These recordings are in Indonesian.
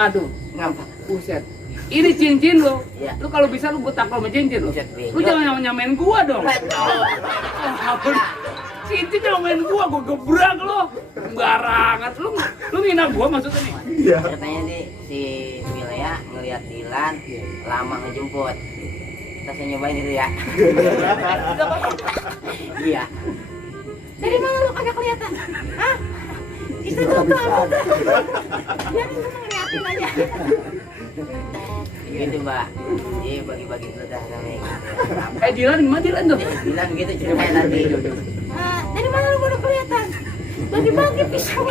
Aduh, Ngapa? buset. Ini cincin lo. Iya. Lu kalau bisa lu gue taklol sama cincin lo. Buset, bego. Lu jangan nyamain gua dong. Betul. Cincin nyamain gua gebrak lo. Sembarangan. Lu ngina gua maksudnya nih. Iya. Ceritanya nih si Wilaya ngelihat Dilan lama ngejemput. Kita saya nyobain itu ya. Iya. Dari mana lu kagak kelihatan? Hah? Istri lu tuh apa? Biarin lu ngeliatin aja. Gitu mbak. Iya bagi-bagi itu dah namanya gitu. Dilan gimana Dilan tuh? Dilan begitu ceritanya tadi. Dari mana lu udah kelihatan? Bagi-bagi pisau.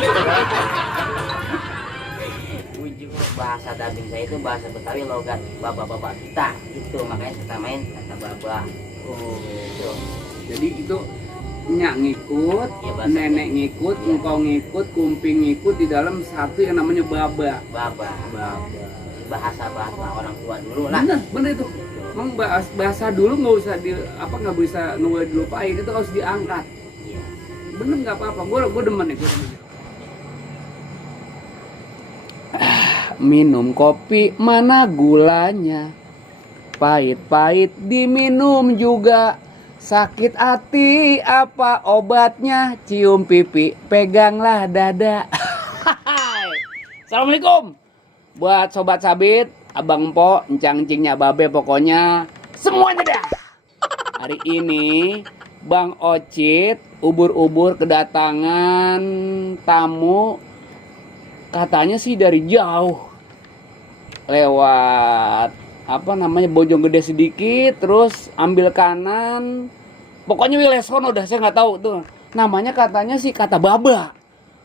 Ujung bahasa dubbing saya itu bahasa Betawi logat baba-baba kita. Itu makanya kita main kata baba. Oh. Gitu. Jadi itu nyak ngikut, Ya, bahasa nenek ngikut, Iya. engkau ngikut, kumping ngikut di dalam satu yang namanya baba. Baba. Baba. Bahasa orang tua dulu lah. Bener itu. Emang bahasa dulu nggak usah nggak bisa dilupain, itu harus diangkat. Iya. Bener nggak apa-apa, gue demen nih. Minum kopi mana gulanya, pahit-pahit diminum juga. Sakit hati apa obatnya, cium pipi peganglah dada. Assalamualaikum buat sobat sabit, abang po, encang-encingnya babe, pokoknya semuanya dah. Hari ini Bang Ocit ubur-ubur kedatangan tamu, katanya sih dari jauh, lewat Bojonggede sedikit, terus ambil kanan, pokoknya wilayah sono dah, saya nggak tahu tuh namanya, katanya sih kata baba.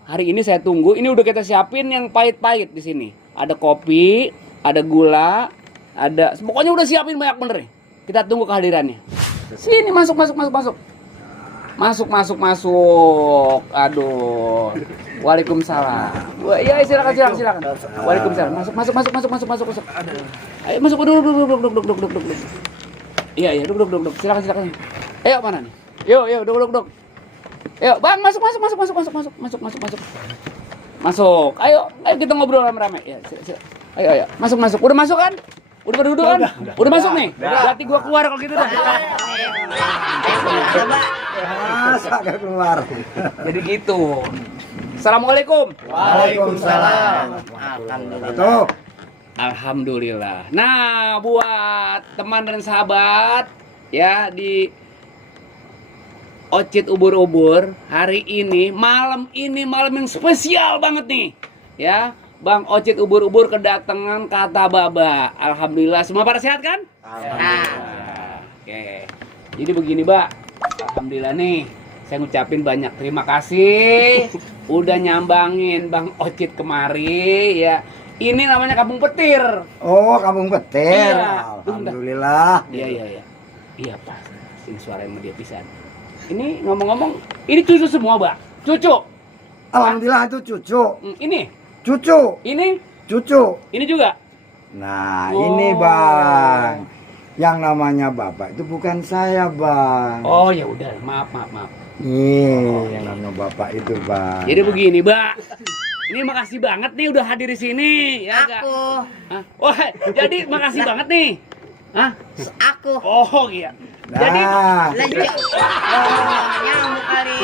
Hari ini saya tunggu, ini udah kita siapin yang pahit-pahit di sini. Ada kopi, ada gula, ada, pokoknya udah siapin banyak bener nih. Kita tunggu kehadirannya. Sini masuk. Aduh. Waalaikumsalam. Iya, silakan. Waalaikumsalam. Masuk. Ayo masuk, duduk. Iya, duduk. Silakan. Ayo mana nih? Yuk, duduk. Ayo, Bang, masuk. Masuk. Ayo kita ngobrol rame-rame. Ya, siap. Ayo. Masuk. Udah masuk kan? Udah berduduk kan? Udah masuk nih? Berarti gua keluar kalau gitu dah. Masa gak keluar? Jadi gitu. Assalamualaikum. Waalaikumsalam. Alhamdulillah. Alhamdulillah. Nah, buat teman dan sahabat ya di Ocit ubur-ubur, hari ini malam yang spesial banget nih. Ya, Bang Ocit ubur-ubur kedatangan kata baba. Alhamdulillah, semua pada sehat kan? Alhamdulillah. Oke. Jadi begini, Mbak. Alhamdulillah nih, saya ngucapin banyak terima kasih udah nyambangin Bang Ocit kemari ya. Ini namanya Kampung Petir. Oh, Kampung Petir. Iya. Alhamdulillah. Iya. Iya, Pak. Ini suara yang dia pisan. Ini ngomong-ngomong, ini cucu semua, Mbak. Cucu. Alhamdulillah itu cucu. Ini. Cucu. Ini. Cucu. Ini juga. Nah, Oh. ini Bang. Yang namanya Bapak itu bukan saya, Bang. Oh, ya udah, maaf. Yang namanya Bapak itu, Bang. Jadi begini, Mbak. Ini makasih banget nih udah hadir di sini, ya enggak? Aku. Hah? Wah, jadi makasih banget nih. Hah? Aku. Oh, iya. Jadi Lanjut. Nyamuk kali.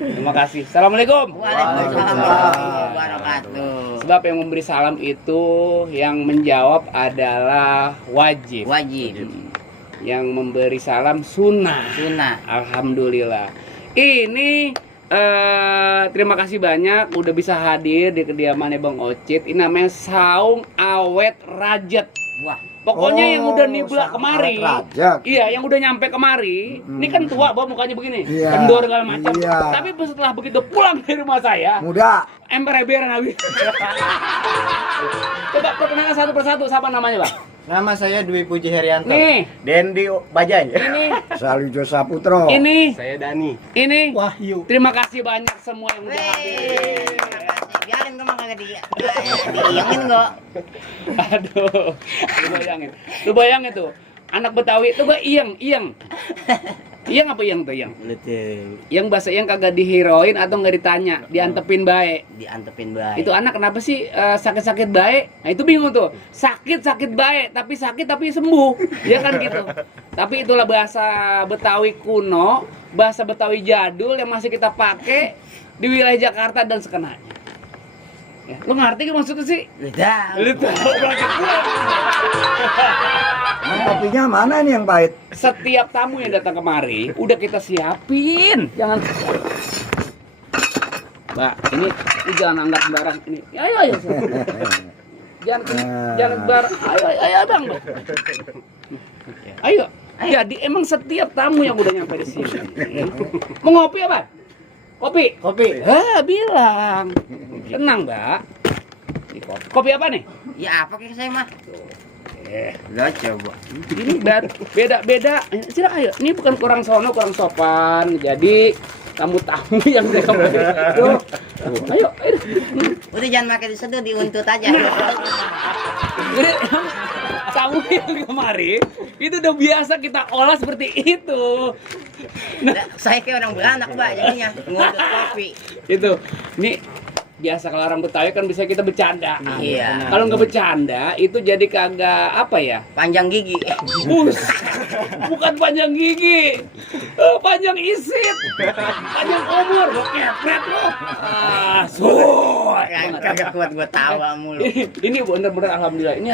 terima kasih. Assalamualaikum. Waalaikumsalam warahmatullahi wabarakatuh. Sebab yang memberi salam itu, yang menjawab adalah wajib. Wajib. Yang memberi salam sunnah. Sunnah. Alhamdulillah. Ini terima kasih banyak udah bisa hadir di kediamannya Bang Ocit. Ini namanya Saung Awet Rajet. Wah. Pokoknya yang udah nibla Saung kemari. Awet Rajet. Iya, yang udah nyampe kemari. Ini kan tua, Bang, mukanya begini. Iya. Kendor segala macam. Iya. Tapi setelah begitu pulang dari rumah saya, Muda. ember-emberan habis. Coba perkenalkan satu persatu, siapa namanya, Bang? Nama saya Dwi Puji Herianto. Nih, Dendi Bajai. ini, Salijo Saputro. ini, Saya Dani. ini. Wahyu. Terima kasih banyak semua yang udah hadir. Makasih. Biarin tuh kagak diiyengin kok. Aduh, lu bayangin tuh, anak Betawi tuh gak iyeng. Iyang apa iyang tuh iyang? Betul. Yang bahasa yang kagak diheroin atau nggak ditanya, diantepin baik. Diantepin baik. Itu anak kenapa sih sakit-sakit baik? Nah itu bingung tuh. Sakit-sakit baik, tapi sakit tapi sembuh. Ya kan gitu. Tapi itulah bahasa Betawi kuno, bahasa Betawi jadul yang masih kita pakai di wilayah Jakarta dan sekenanya. Ya, lu ngerti kan maksudnya sih? Udah. Lu tahu banget. Nah, kopinya mana nih yang pahit? Setiap tamu yang datang kemari udah kita siapin. Jangan Mbak, ini lu jangan anggap sembarang ini. Ayo. Jangan sembarang. Ayo Bang. Ayo. Jadi emang setiap tamu yang udah nyampe di sini. Mau ngopi apa? Kopi. Bilang. Tenang, Mbak. Ini kopi apa nih? Ya apa kayak saya mah? Lo coba. Ini beda. Silakan ayo. Ini bukan kurang sono, kurang sopan. Jadi tamu-tamu yang dari kemarin itu. Ayo. Udah jangan makan diseduh, diuntut aja. Jadi tamu yang kemarin itu udah biasa kita olah seperti itu. Saya kayak orang beranak, Mbak, jadinya nguntut kopi. Itu. Ini biasa kalau orang Betawi kan bisa kita bercanda. Iya. Kalau nggak bercanda itu jadi kagak apa ya? Panjang gigi. Bukan panjang gigi, panjang isit, panjang umur. Lo kepret lo. Kagak kuat gua tawa mulu. Ini bener-bener alhamdulillah. Ini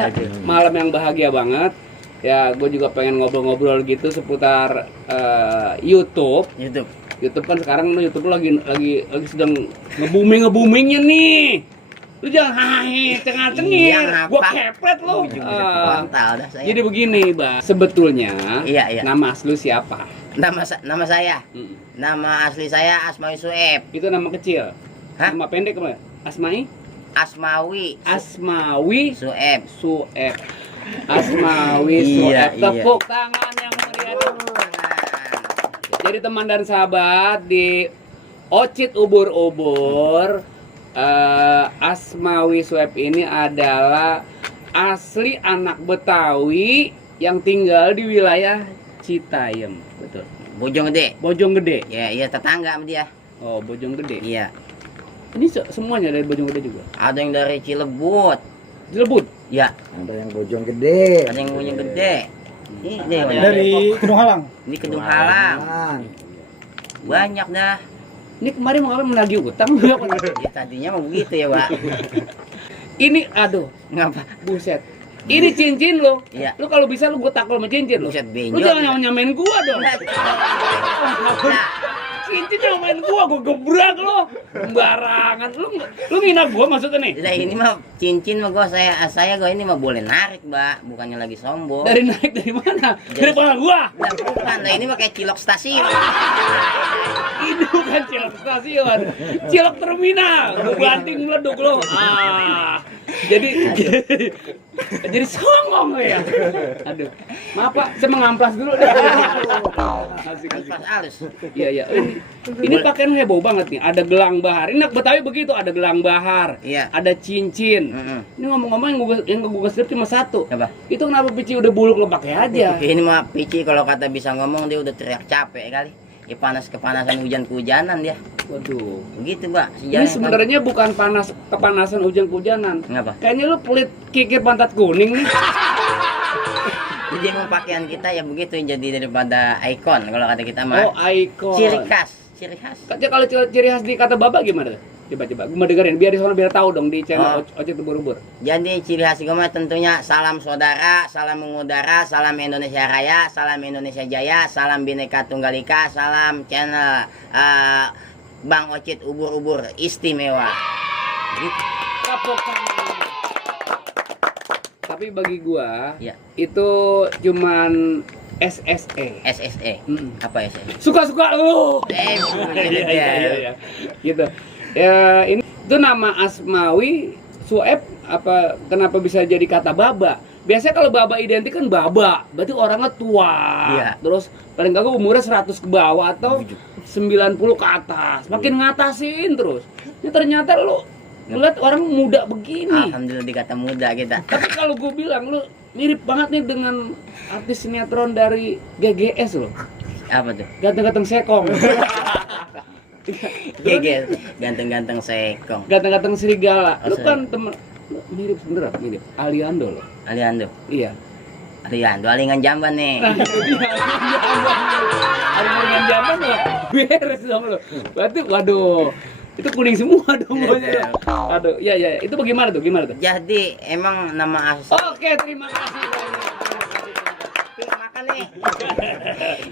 malam yang bahagia banget. Ya, gue juga pengen ngobrol-ngobrol gitu seputar YouTube. YouTube kan sekarang YouTube lagi sedang nge-boomingnya nih. Lu jangan hahe cengir-cengir. Iya, Gua kepret lu. Kontol dah saya. Jadi begini, Bang. Sebetulnya Iya. nama asli lu siapa? Nama saya. Nama asli saya Asmawi Sueb. Itu nama kecil. Hah? Nama pendek apa? Asmawi Sueb. Sueb. Asmawi Sueb. Iya. Tepuk tangan yang meriah. Jadi teman dan sahabat di Ocit Ubur-Ubur, Asmawi Sueb ini adalah asli anak Betawi yang tinggal di wilayah Citayam, betul. Bojonggede. Ya, iya tetangga sama dia. Oh, Bojonggede. Iya. Ini semuanya dari Bojonggede juga. Ada yang dari Cilebut. Cilebut. Ya, Ada yang bojong gede. ada yang punya gede. Ini dia, Dari Kedung Halang. ini Kedung Halang. Banyak dah. Ini kemarin mau apa menagih utang? Ya tadinya mau begitu ya, Pak. Ini aduh, Ngapa? buset. Ini cincin lo. Iya. Lu kalau bisa lu gua taklol sama cincin lo. Buset, Lu benjol. jangan nyamain gua dong. Nah, Cincin nyamain gua gebrak lo. Sembarangan. Lu ngina gua maksudnya nih. Lah ini mah cincin mah gua ini mah boleh narik, Mbak, bukannya lagi sombong. Dari naik dari mana? Dari pala gua. Lah bukan, lah ini mah kayak cilok stasiun. Ini bukan cilok stasiun. Cilok terminal. Gua banting meleduk lo. Jadi songong lo ya. Aduh. Maaf Pak, saya mengamplas dulu deh. Asik. Pas halus. Iya. Ini pakaian heboh banget nih. Ada gelang bahar. Ini Betawi begitu, ada gelang bahar. Iya. Ada cincin. Heeh. Ini ngomong-ngomong yang gue strip cuma satu. Apa? Itu kenapa Pici udah buluk lo pakai aja? Ini mah Pici kalau kata bisa ngomong dia udah teriak capek kali. Ya kepanasan hujan-kehujanan dia. Waduh. Begitu, Mbak. Ini sebenarnya bukan kepanasan hujan-kehujanan. Ngapa? Kayaknya lu pelit kikir pantat kuning nih. Jadi emang pakaian kita ya begitu jadi daripada ikon kalau kata kita mah. Oh, ikon. Ciri khas. Katanya kalau ciri khas di kata Baba gimana tuh? Coba gue mau dengerin biar di sana biar tahu dong di channel Ocit Ubur-Ubur. Jadi ciri khas gue mah tentunya salam saudara, salam mengudara, salam Indonesia Raya, salam Indonesia Jaya, salam Bhinneka Tunggal Ika, salam channel Bang Ocit Ubur-Ubur istimewa. Gitu. Kapok. Tapi bagi gua Ya. itu cuman SSE. SSE. Apa SSE? Suka-suka lu. Iya. Gitu. Ya ini itu nama Asmawi Sueb apa kenapa bisa jadi kata Baba? Biasanya kalau Baba identik kan Baba, berarti orangnya tua. Iya. Terus paling kagak umurnya 100 ke bawah atau 90 ke atas. Makin ngatasin terus. Ini ternyata lu ngeliat orang muda begini. Alhamdulillah dikata muda kita. Tapi kalau gue bilang lu mirip banget nih dengan artis sinetron dari GGS loh. Apa tuh? Ganteng-ganteng sekong. Geger, ganteng-ganteng sekong. Ganteng-ganteng serigala. Oh, Lu kan temen lu mirip bener, mirip Aliando lo. Aliando, Iya. Aliando, alingan jamban nih. Alingan jamban lo. Beres dong lo. Berarti waduh. Itu kuning semua dong bawahnya. Aduh, ya ya, itu bagaimana tuh? Gimana tuh? Jadi emang nama asli. Oke, terima kasih. Makan nih.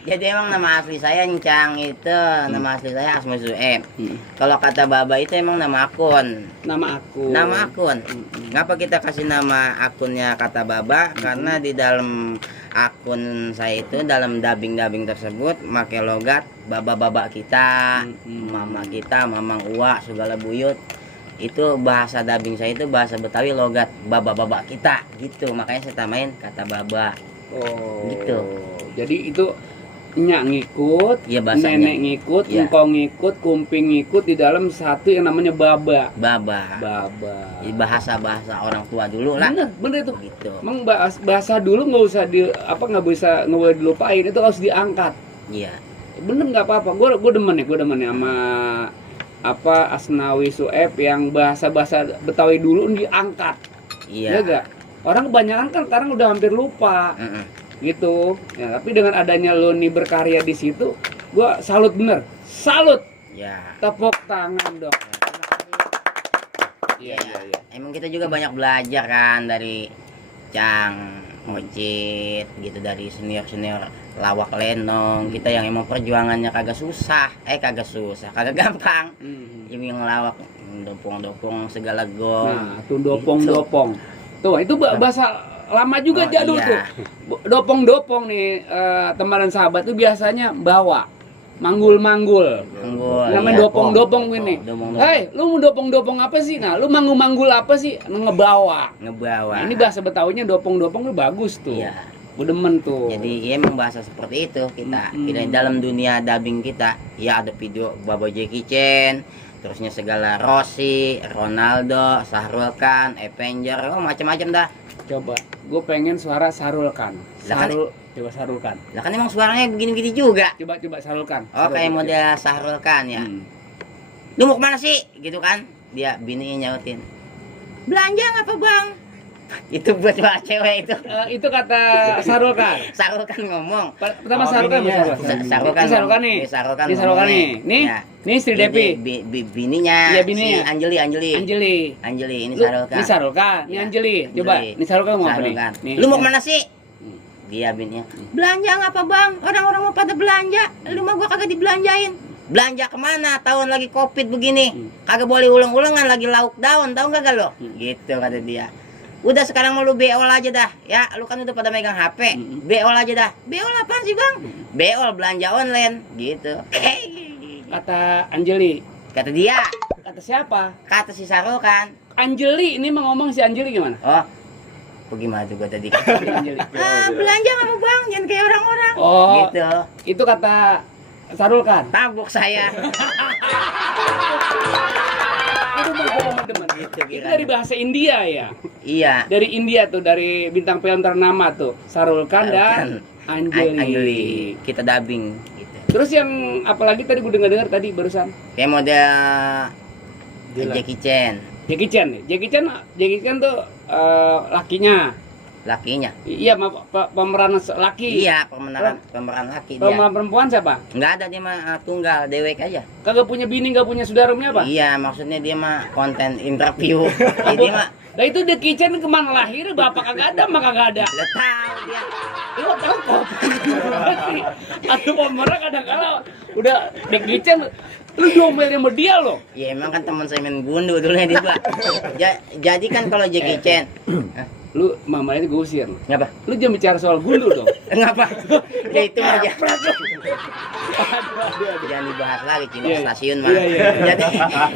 Jadi emang nama asli saya Encang itu, nama asli saya Asma Zueb. Kalau kata Baba itu emang nama akun. Nama aku. Nama akun. Ngapa kita kasih nama akunnya kata Baba? Karena di dalam akun saya itu dalam dubbing tersebut make logat baba-baba kita, mama kita, mamang uwa, segala buyut. Itu bahasa dubbing saya itu bahasa Betawi logat baba-baba kita gitu. Makanya saya tamain kata Baba. Oh. Gitu. Jadi itu nyak ngikut, Iya, bahasanya. nenek ngikut, Iya. engkau ngikut, kumping ngikut di dalam satu yang namanya baba. Baba. Baba. Jadi bahasa-bahasa orang tua dulu lah. Bener, bener itu. Gitu. Emang bahasa dulu nggak usah nggak boleh dilupain, itu harus diangkat. Iya. Bener nggak apa-apa. Gue demen ya sama apa Asnawi Sueb yang bahasa Betawi dulu diangkat. Iya. Ya enggak? Orang kebanyakan kan sekarang udah hampir lupa. Gitu ya, tapi dengan adanya lo nih berkarya di situ, gua salut bener, salut, Ya. tepuk tangan dong. Iya, iya. Emang kita juga banyak belajar kan dari Cang, Ocit, gitu, dari senior lawak lenong. Kita yang emang perjuangannya kagak kagak gampang. Ini yang lawak dopong segala gong. Nah, tuh dopong. Tuh, itu bahasa lama juga Oh, jadul iya. tuh. Dopong nih teman dan sahabat tuh biasanya bawa manggul-manggul. Namanya Iya. dopong-dopong ini. Dopong-dopong. Hei, lu mau dopong-dopong apa sih? Nah, lu manggul-manggul apa sih? Ngebawa. Ngebawa. Nah, ini bahasa Betawinya dopong-dopong tuh bagus tuh. Iya. Gue demen tuh. Jadi ya emang bahasa seperti itu kita dalam dunia dubbing kita ya ada video Baba Jackie Chan, terusnya segala Rossi, Ronaldo, Sahrul Khan, Avenger, macam-macam dah. Coba, gue pengen suara Sahrul Khan. Coba Sahrul Khan. Lah kan emang suaranya begini-begini juga. Coba Sahrul Khan. Oh, kayak model Sahrul Khan ya. Lu mau kemana sih? Gitu kan? Dia bininya nyautin. Belanja apa bang? Itu buat cewek itu. Itu kata Sahrul Khan. Sahrul Khan ngomong. Pertama Sahrul Khan siapa? Sahrul Khan. Ini Sahrul Khan nih. Ini Sahrul Khan. Ini Sahrul Khan nih. Nih, Ya. nih Sri Devi. Bininya. Iya, bininya. Si Anjeli. Anjeli. Ini Lu- Sahrul Khan. Ini Sahrul Khan. Ini Ya. Anjeli. Coba, Anjeli. ini Sahrul Khan mau apa Sahrul nih? Khan. Nih, Lu mau ya. kemana sih? Dia bininya. Belanja ngapa bang? Orang-orang mau pada belanja. Lu mah gua kagak dibelanjain. Belanja kemana? Tahun lagi covid begini. Kagak boleh ulang-ulangan, lagi lockdown. Tahu kagak lo? Gitu kata dia. Udah sekarang mau lu beol aja dah. Ya, lu kan udah pada megang HP. Beol aja dah. Beol apaan sih bang? Beol belanja online. Gitu. Kata Anjeli. Kata dia. Kata siapa? Kata si Sahrul kan. Anjeli. Ini mau ngomong si Anjeli gimana? Oh. Bagaimana tuh gua tadi? Anjeli. Belanja nggak mau bang, jangan kayak orang-orang. Oh, Gitu. itu kata Sahrul Khan. Tabuk saya. Demen. Gitu, Itu kira. dari bahasa India ya. Iya. Dari India tuh, dari bintang film ternama tuh, Sahrul Khan dan Anjeli. Anjeli. Kita dubbing gitu. Terus yang apalagi tadi gue dengar tadi barusan Kayak model Jackie Chan, Jackie Chan nih. Jackie Chan tuh lakinya. lakinya. Iya, pemeran laki. Iya, pemeran laki dia. Pemeran perempuan siapa? Nggak ada dia mah tunggal dewek aja. Kagak punya bini, nggak punya saudara punya apa? Iya, maksudnya dia mah konten interview. Jadi mah Nah itu Jackie Chan kemana lahir? Bapak kagak ada, mak kagak ada. udah tahu dia. Lu tahu kok? Atau pemeran kadang-kadang udah Jackie Chan, lu diomelin sama dia loh. Ya emang kan teman saya main gundu dulu ya dia. Pak. Jadi kan kalau Jackie Chan, Lu mamanya itu gue usir. ngapa? Lu jangan bicara soal gundu dong. Ngapa? Ya itu aja. Aduh. Jangan dibahas lagi Cina Iya, stasiun mah. iya.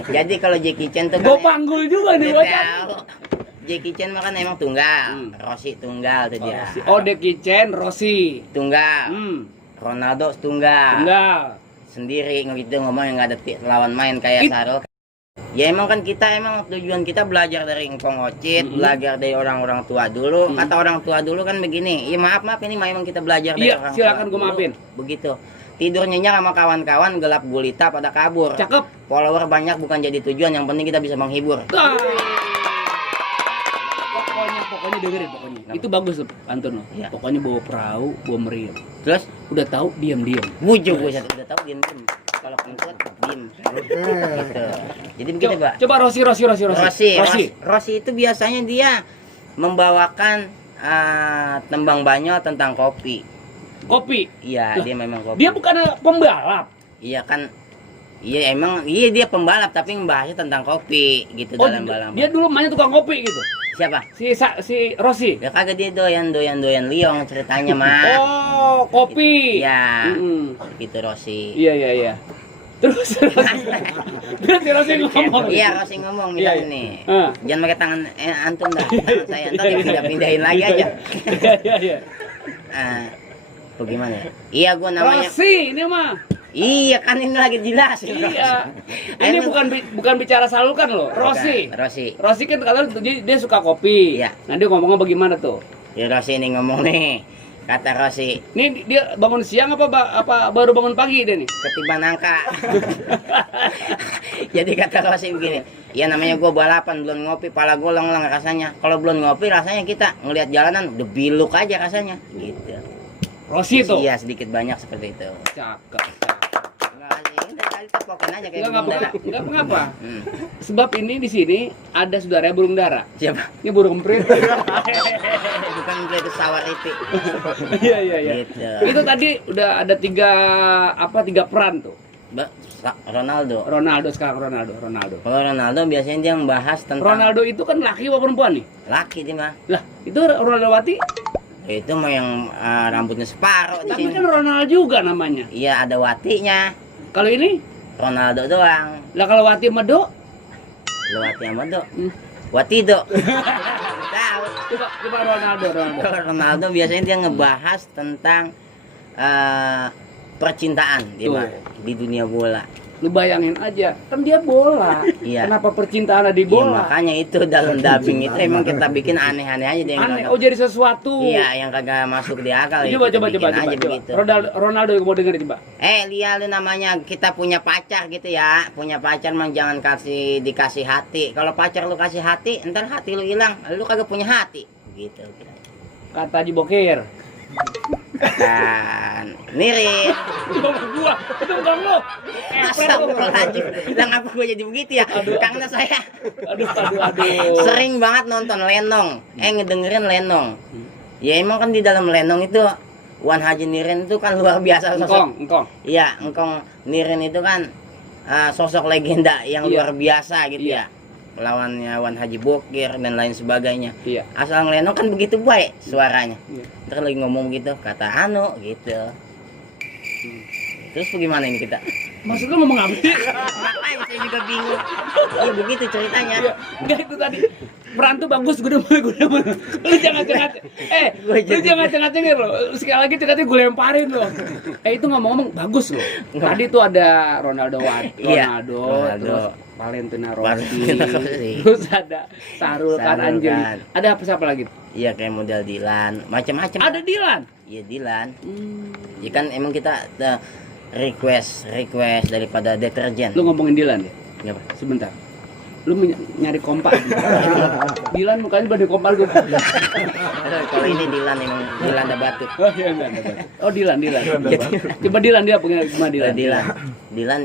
Jadi kalau Jackie Chan tuh Gue panggul juga nih dia bocah. tahu. Jackie Chan mah kan emang tunggal, Rossi tunggal tuh dia. Oh, Jackie Chan, Rossi. Tunggal. Ronaldo tunggal. Enggak. Sendiri gitu ngomong yang nggak ada lawan main kayak Sahrul. Ya emang kan kita emang tujuan kita belajar dari Engkong Ocit, belajar dari orang-orang tua dulu. Kata orang tua dulu kan begini, ya maaf ini memang kita belajar dari Iya, orang silakan tua gue maafin. dulu. Begitu. tidur nyenyak sama kawan-kawan, gelap gulita pada kabur. Cakep. Follower banyak bukan jadi tujuan, yang penting kita bisa menghibur. Ah. Pokoknya dengerin pokoknya. Itu bagus tuh Anton. Iya. Pokoknya bawa perahu, bawa meriam. Terus Udah tahu diam-diam. bujuk buset, udah tahu diem. Kalau kentut diem. Gitu. Jadi begitu, Pak. Coba Rosi. Rosi itu biasanya dia membawakan tembang banyol tentang kopi. Kopi. Iya, Lah, dia memang kopi. Dia bukan pembalap. Iya kan. Iya emang dia pembalap tapi membahasnya tentang kopi gitu Oh, dalam balapan. dia dulu mainnya tukang kopi gitu. Siapa? Si Rosi. Ya kagak dia doyan liong ceritanya mah. Oh, kopi. Iya. Mm-mm. Gitu Rosi. Iya. Terus si Rosi ngomong. Iya Rosi ngomong Iya, misalnya nih. Ah. Jangan pakai tangan antum dah. Tangan saya entar dipindah-pindahin lagi aja. Iya. Bagaimana ya? Iya gua namanya. Rosi ini mah. Iya kan ini lagi jelas. Iya. Ini bukan bicara salukan loh. Rosi. Rosi Kan kalau dia suka kopi. Iya. Nah, dia ngomongnya bagaimana tuh? Ya Rosi ini ngomong nih. Kata Rosi, Ini dia bangun siang apa baru bangun pagi dia nih? ketiban angka. Jadi kata Rosi begini, ya namanya gua balapan belum ngopi, pala gua long rasanya. Kalau belum ngopi rasanya kita ngelihat jalanan udah biluk aja rasanya, gitu. Rosi tuh. Iya sedikit banyak seperti itu. Cakep. Enggak sih, udah kali tepokin aja kayak Enggak burung dara. mengapa. Hmm. Sebab ini di sini ada saudaranya burung dara. Siapa? Ini burung emprit. Bukan itu sawar itu. Iya. Gitu. Itu tadi udah ada tiga peran tuh. Ronaldo. Sekarang Ronaldo. Kalau Ronaldo biasanya dia membahas tentang Ronaldo itu kan laki apa perempuan nih? laki dia mah. Lah, itu Ronaldo Wati. Itu mah yang rambutnya separuh di Tapi sini. kan Ronaldo juga namanya. Iya ada Watinya. Kalau ini, Ronaldo doang. lah kalau Wati sama Do, Lu Wati sama Do. Hmm. Watido. Tahu. coba Ronaldo. Kalau Ronaldo biasanya dia ngebahas tentang percintaan dia Tuh. mah di dunia bola. Lu bayangin aja, kan dia bola. Iya. Kenapa percintaan ada di Iya, bola? makanya itu dalam dubbing itu emang kita bikin aneh-aneh aja deh. Aneh, oh jadi sesuatu. Iya, yang kagak masuk di akal. ya Coba. kita bikin aja begitu. Ronaldo yang mau dengerin coba. Lihat lu namanya kita punya pacar gitu ya. Punya pacar mah jangan dikasih hati. Kalau pacar lu kasih hati, ntar hati lu hilang. Lu kagak punya hati. Gitu. Kata Haji Bokir. Kan nirin. Itu bukan lu. Astagfirullahaladzim. Lah ngapa gue jadi begitu ya? Karena saya Aduh. sering banget nonton Lenong. Ngedengerin Lenong. Ya emang kan di dalam Lenong itu Wan Haji Nirin itu kan luar biasa sosok. Engkong. Iya, Engkong Nirin itu kan sosok legenda yang Iya. luar biasa gitu Iya. ya. Lawannya Wan Haji Bokir dan lain sebagainya. Iya. Asal Lenong kan begitu baik suaranya. Iya. Terus lagi ngomong gitu, kata Anu gitu. Terus bagaimana ini kita? Maksud lu ngomong apa sih? Makanya saya juga bingung. Iya begitu ceritanya. Iya. Enggak itu tadi. Peran tuh bagus, gue demen. Lu jangan cengat. Lu jangan cengat-cengir lo. Sekali lagi cengatnya gue lemparin lo. Itu ngomong-ngomong bagus lo. Tadi tuh ada Ronaldo, Iya, Ronaldo, Ronaldo. terus Valentina Valentina Rossi, Rossi. terus ada Sarul Khan Sarul Anjeli. Khan. Ada apa siapa lagi? Iya kayak model Dilan, macam-macam. Ada Dilan. Iya Dilan. Ya kan emang kita request daripada deterjen. Lu ngomongin Dilan ya? Iya, Pak. Sebentar. Lu nyari kompak. Dilan mukanya pada kompak gue. Aduh, kalau ini Dilan emang Dilan ada batuk. Oh iya enggak ada. Oh Dilan. Coba Dilan dia punya gimana Dilan? Dilan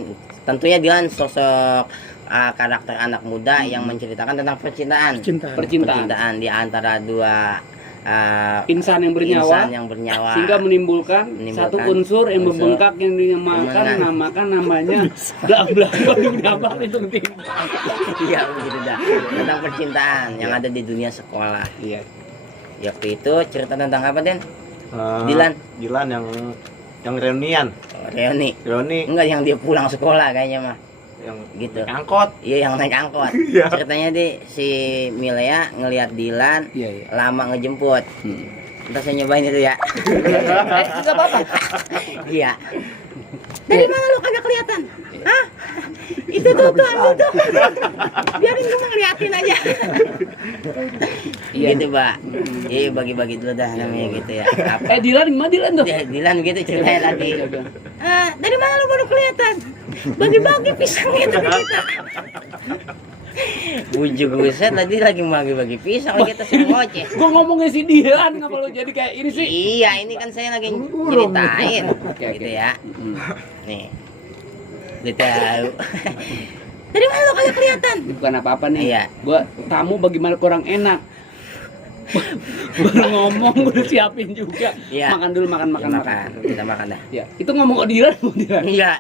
tentunya Dilan sosok karakter anak muda yang menceritakan tentang percintaan di antara dua Insan yang bernyawa, sehingga menimbulkan satu unsur yang membengkak yang dinamakan namanya dampak itu penting. Iya begitu dah, tentang percintaan yang ada di dunia sekolah. Iya. Waktu itu cerita tentang apa Den? Dilan yang reunian. Reuni Reuni enggak yang dia pulang sekolah kayaknya mah yang gitu. naik angkot. Iya yang naik angkot. Iya. Ceritanya si Milea ngelihat Dilan Iya. lama ngejemput. Ntar saya nyobain itu ya. Enggak apa-apa. Iya. Dari mana lu kagak kelihatan? Hah? Itu tuh ambil tuh. Biarin gue ngeliatin aja. Gitu, Pak. Iya, bagi-bagi dulu dah namanya gitu ya. Apa? Dilan gimana Dilan tuh? Dilan gitu ceritanya tadi. Dari mana lu baru kelihatan? Bagi-bagi pisang gitu. Bujuk buset tadi lagi bagi-bagi pisang kita semua ngoceh. Gue ngomongnya si Dilan, ngapa lu jadi kayak ini sih? Iya, ini kan saya lagi ceritain Oke, gitu oke. ya. Nih. Lu tahu. Dari mana lu kagak kelihatan? Ini bukan apa-apa nih. Iya. Gua tamu bagaimana kurang enak. Baru ngomong gue udah siapin juga. Iya. Makan dulu, makan. Kita makan dah. Ya, itu ngomong ke Dilan, Dilan. Iya.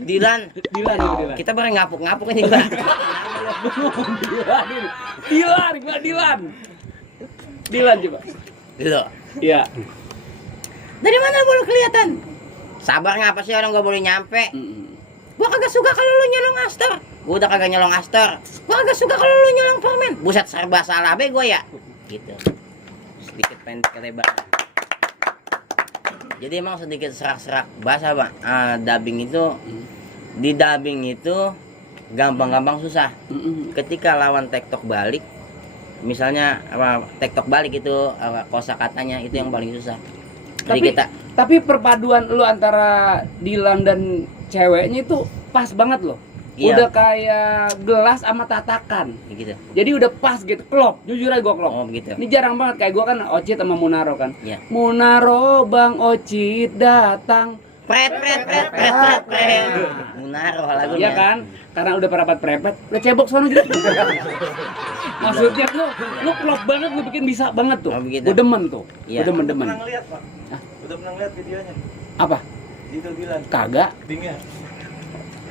Dilan. Dilan. Kita bareng ngapuk-ngapuk ini, Pak. Dilan, gimana Dilan? Dilan coba. Dulu. Iya. Dari mana lu baru kelihatan? Sabar ngapa sih orang gak boleh nyampe? Gua kagak suka kalau lu nyolong Astor. Gua udah kagak nyolong Astor. Gua kagak suka kalau lu nyolong permen. Buset serba salah be gua ya. Gitu. Sedikit pendek lebar. Jadi emang sedikit serak-serak bahasa, Pak. Dubbing itu di dubbing itu gampang-gampang susah. Ketika lawan tektok balik, misalnya tektok balik itu kosakatanya itu yang paling susah. Jadi Tapi perpaduan lu antara Dilan dan ceweknya itu pas banget loh. Iya. Udah kayak gelas sama tatakan. gitu. Jadi udah pas gitu, klop. Jujur aja gua klop. Oh begitu. Ini jarang banget, kayak gua kan Ocit sama Munaro kan. Iya. Munaro Bang Ocit datang. Pret. Munaro lagunya. Iya kan? Karena udah perapat prepet, udah cebok sono gitu. Maksudnya lu klop banget, lu bikin bisa banget tuh. Oh, begitu. Gua demen tuh. Iya. Gua demen. Pernah ngeliat, Pak? Udah pernah ngeliat videonya? Apa? Itu Dilan. Kagak. Dingnya.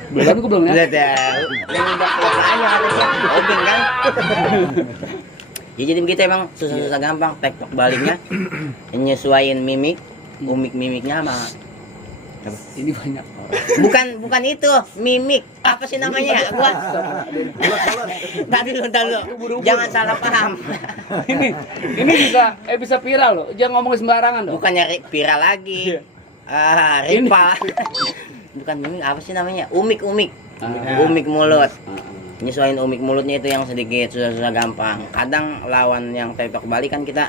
Belum, gua belum lihat. Udah tahu. Yang udah klop aja katanya. Obeng kan. Ya jadi begitu emang susah-susah gampang tektok baliknya. Menyesuaiin mimik, mimiknya sama. Ini banyak. Bukan itu, mimik. Apa sih namanya? Gua. Tadi lu. Jangan salah paham. ini bisa viral loh. Jangan ngomong sembarangan loh. Bukannya viral lagi. Rival. Bukan mimik, apa sih namanya? Umik. Umik mulut. Nyesuaiin umik mulutnya itu yang sedikit susah-susah gampang. Kadang lawan yang tektok balik kan kita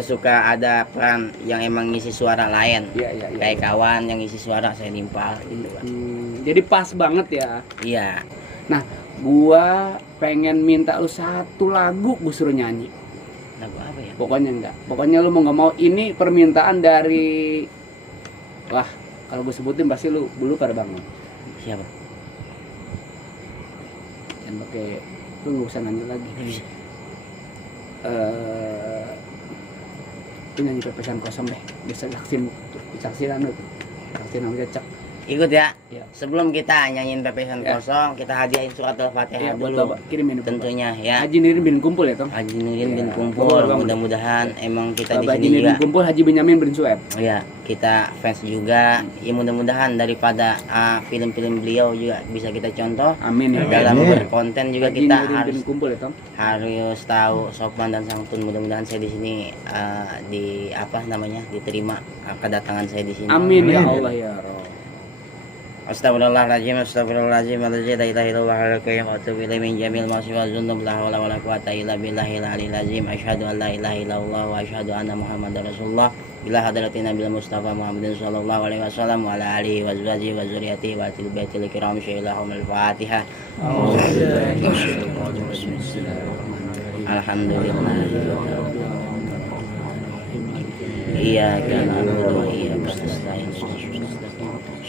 suka ada peran yang emang ngisi suara lain. Iya. Kayak kawan yang ngisi suara saya nimpal gitu kan. Jadi pas banget ya. Iya. Nah, gua pengen minta lu satu lagu gua suruh nyanyi. Lagu apa ya? Pokoknya enggak. Pokoknya lu mau nggak mau ini permintaan dari wah, kalau gue sebutin pasti lu pada bangun. Siapa? Jangan pakai lu nggak usah nanya lagi. Bisa. Itu nyanyi pepesan kosong deh. Bisa saksin anu. Saksin anu cecak. Ikut ya. Iya. Sebelum kita nyanyiin pepesan Ya. kosong, kita hadiahin surat Al-Fatihah Iya, buat dulu. Bapak kirimin Bapak. Tentunya ya. Haji Nirin bin Kumpul ya, Tong? Haji Nurin bin Iya. Kumpul, Betul banget. mudah-mudahan emang kita di Bapak sini Haji Nirin juga. bin Kumpul, Haji Benyamin bin Sueb. Ya, kita fans juga. Ya mudah-mudahan daripada film-film beliau juga bisa kita contoh. Amin ya. Dalam Amin. berkonten juga Haji kita Nirin harus bin Kumpul ya, Tong? harus tahu sopan dan santun. Mudah-mudahan saya di sini diterima kedatangan saya di sini. Amin ya Allah ya Rabb. Astagfirullahaladzim, astagfirullahaladzim, la ilaha illallah al-qayyum, wa atubu ilaihi min jamil ma'asi wa dzunub, la haula wa la quwwata illa billahil aliyil azim. Asyhadu an la ilaha illallah wa asyhadu anna Muhammadar Rasulullah. Bila hadratin Nabi Mustafa Muhammadin sallallahu alaihi wasallam wa ala alihi wa azwajihi wa dzurriyyatihi wa ahlil baitil kiram syai'ilahum al-Fatihah. Alhamdulillah. Iyyaka na'budu wa iyyaka nasta'in.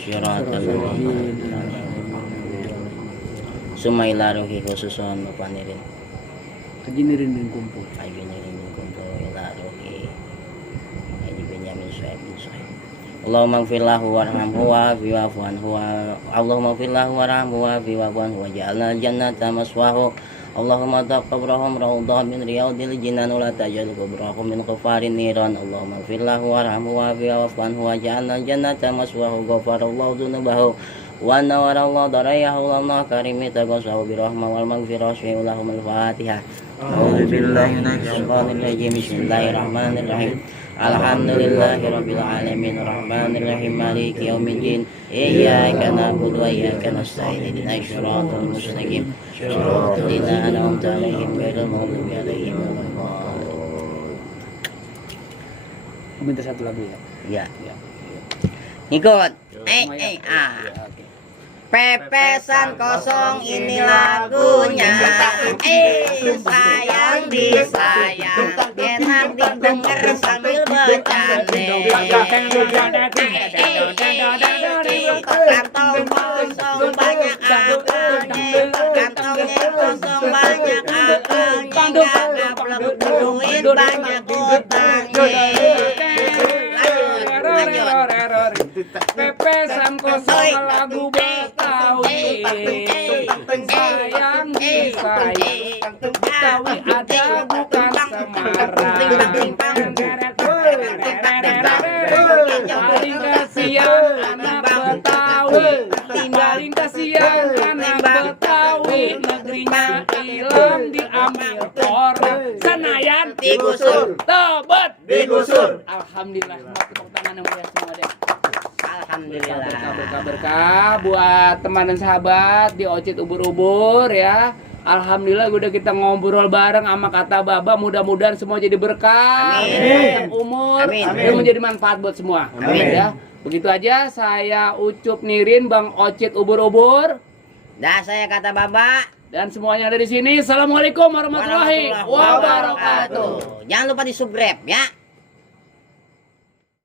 Syiratal ladzina Sumaila ruhi khususon mapanirin Haji Nirin bin Kumpul. Haji Nirin bin Kumpul ila ruhi Haji Benyamin Suhaib bin Suhaib. Allahumma gfir lahu warhamhu wa'fu anhu. Allahumma gfir lahu warhamhu wa'fu anhu waj'alna jannata maswahu. Allahumma taqabbarahum rawdah min riyadil jinan wa la tajal qabrahum min qafarin niran. Allahumma gfir lahu warhamhu wa'fu anhu waj'alna jannata maswahu ghafarallahu dzunubahu wa nawwarallahu darayahu lana karimi tagasahu birahmah wal maghfirah wa lahumul fatihah. A'udzu billahi minasy syaithanir rajim. Bismillahirrahmanirrahim. Alhamdulillahirabbil alamin arrahmanir rahim maliki yaumiddin iyyaka na'budu wa iyyaka nasta'in ihdinas siratal mustaqim siratal ladzina an'amta 'alaihim ghairil maghdubi 'alaihim waladdallin. Minta satu lagu ya. Ya. Ikut. Pepesan kosong ini lagunya. Sayang disayang, enak didengar sambil bercanda. Kantong kosong banyak akalnya, kantongnya kosong banyak akalnya, gablek duit banyak utangnya. Lanjut. Pepesan kosong lagu Betawi, sayang disayang, Betawi ada bukan Semarang. Paling kasihan anak Betawi, paling kasihan anak Betawi, negerinya hilang diambil orang, Senayan Digusur. Tebet Digusur. Alhamdulillah, tepuk tangan yang meriah semua deh. Alhamdulillah. Berkah buat teman dan sahabat di Ocit Ubur-Ubur ya. Alhamdulillah udah kita ngobrol bareng sama kata Baba, mudah-mudahan semua jadi berkah, Amin. panjang umur, Amin. dan menjadi manfaat buat semua. Amin. Ya. Begitu aja, saya Ucup Nirin, Bang Ocit Ubur-Ubur, Dah saya kata Baba. dan semuanya ada di sini. Assalamualaikum warahmatullahi wabarakatuh. Jangan lupa di subscribe ya.